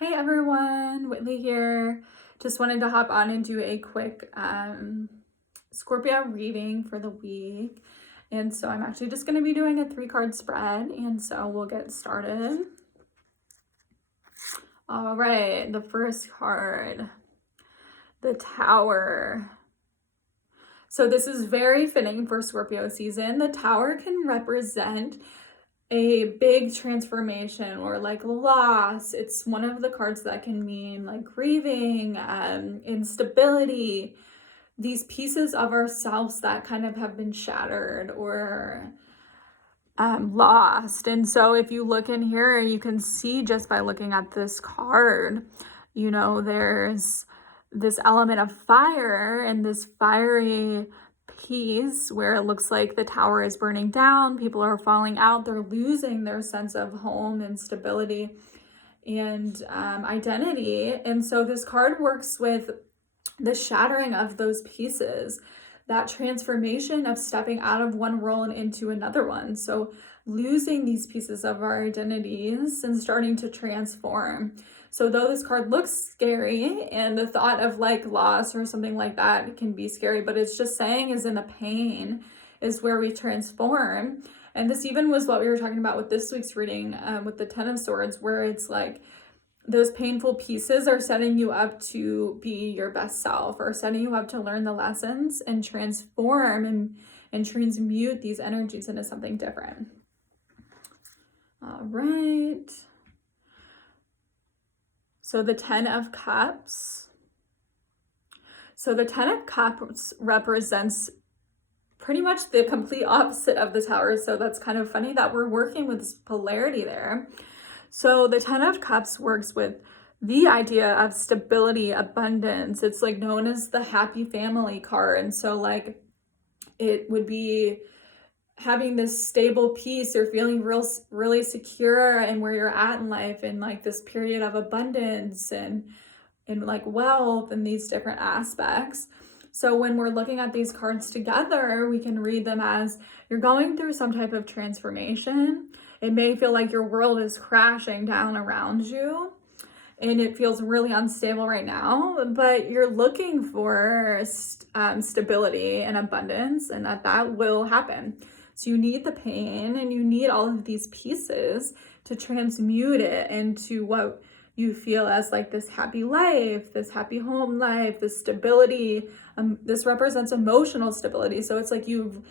Hey everyone, Whitley here. Just wanted to hop on and do a quick Scorpio reading for the week. And so I'm actually just going to be doing a 3-card spread, and so we'll get started. All right, the first card, the Tower. So this is very fitting for Scorpio season. The Tower can represent a big transformation or like loss. It's one of the cards that can mean like grieving, instability, these pieces of ourselves that kind of have been shattered or lost. And so if you look in here, you can see just by looking at this card, there's this element of fire and this fiery piece where it looks like the tower is burning down, people are falling out, they're losing their sense of home and stability and identity. And so this card works with the shattering of those pieces, that transformation of stepping out of one role and into another one. So losing these pieces of our identities and starting to transform. So though this card looks scary and the thought of like loss or something like that can be scary, but it's just saying is in the pain is where we transform. And this even was what we were talking about with this week's reading with the Ten of Swords, where it's like those painful pieces are setting you up to be your best self, or setting you up to learn the lessons and transform and transmute these energies into something different. All right. So the Ten of Cups. So the Ten of Cups represents pretty much the complete opposite of the Tower. So that's kind of funny that we're working with this polarity there. So the Ten of Cups works with the idea of stability, abundance. It's like known as the happy family card. And so like it would be having this stable peace or feeling really secure and where you're at in life, and like this period of abundance and like wealth and these different aspects. So when we're looking at these cards together, we can read them as you're going through some type of transformation. It may feel like your world is crashing down around you and it feels really unstable right now, but you're looking for stability and abundance, and that will happen. So you need the pain and you need all of these pieces to transmute it into what you feel as like this happy life, this happy home life, this stability. This represents emotional stability. So it's like you've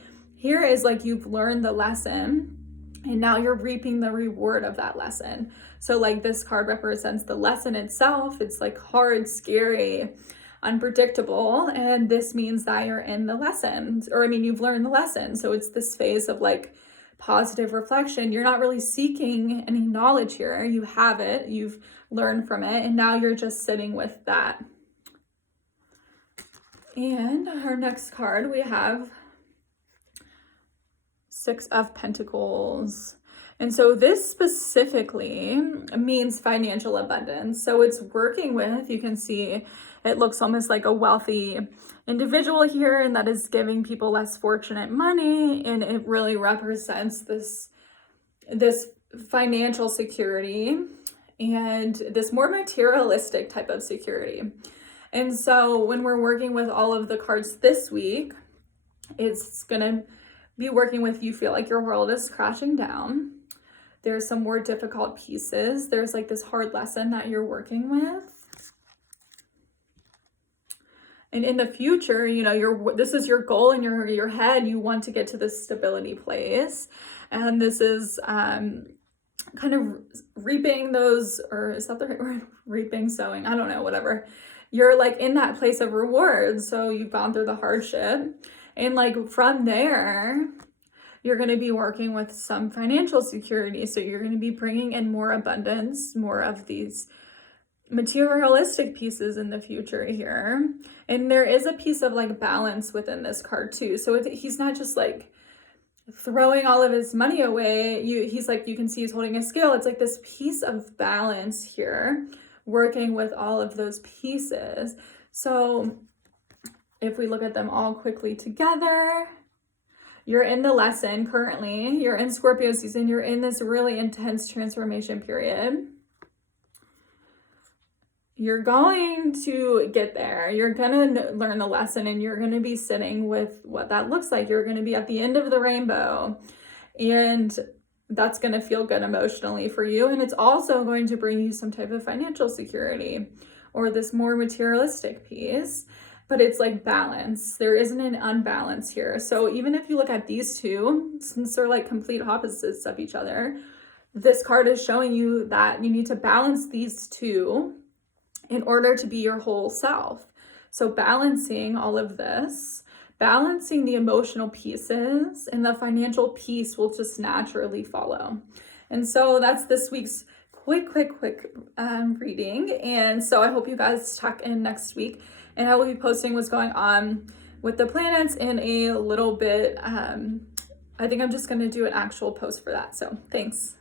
learned the lesson and now you're reaping the reward of that lesson. So like this card represents the lesson itself. It's like hard, scary, unpredictable, and this means that you're in the lesson, or you've learned the lesson. So it's this phase of like positive reflection. You're not really seeking any knowledge here. You have it, you've learned from it, and now you're just sitting with that. And our next card, we have Six of Pentacles. And so this specifically means financial abundance. So it's working with, you can see it looks almost like a wealthy individual here, and that is giving people less fortunate money. And it really represents this financial security and this more materialistic type of security. And so when we're working with all of the cards this week, it's going to be working with, you feel like your world is crashing down. There's some more difficult pieces. There's like this hard lesson that you're working with. And in the future, this is your goal in your head. You want to get to this stability place. And this is kind of reaping those, or is that the right word? Reaping, sowing, I don't know, whatever. You're like in that place of reward. So you've gone through the hardship. And like from there, you're going to be working with some financial security. So you're going to be bringing in more abundance, more of these materialistic pieces in the future here. And there is a piece of like balance within this card too. So he's not just like throwing all of his money away. He's like, you can see he's holding a scale. It's like this piece of balance here, working with all of those pieces. So if we look at them all quickly together, you're in the lesson currently. You're in Scorpio season. You're in this really intense transformation period. you're going to get there. You're going to learn the lesson, and you're going to be sitting with what that looks like. You're going to be at the end of the rainbow, and that's going to feel good emotionally for you. And it's also going to bring you some type of financial security or this more materialistic piece. But it's like balance. There isn't an unbalance here. So even if you look at these two, since they're like complete opposites of each other, this card is showing you that you need to balance these two in order to be your whole self. So balancing all of this, balancing the emotional pieces, and the financial piece will just naturally follow. And so that's this week's quick reading. And so I hope you guys check in next week, and I will be posting what's going on with the planets in a little bit. I think I'm just going to do an actual post for that. So thanks.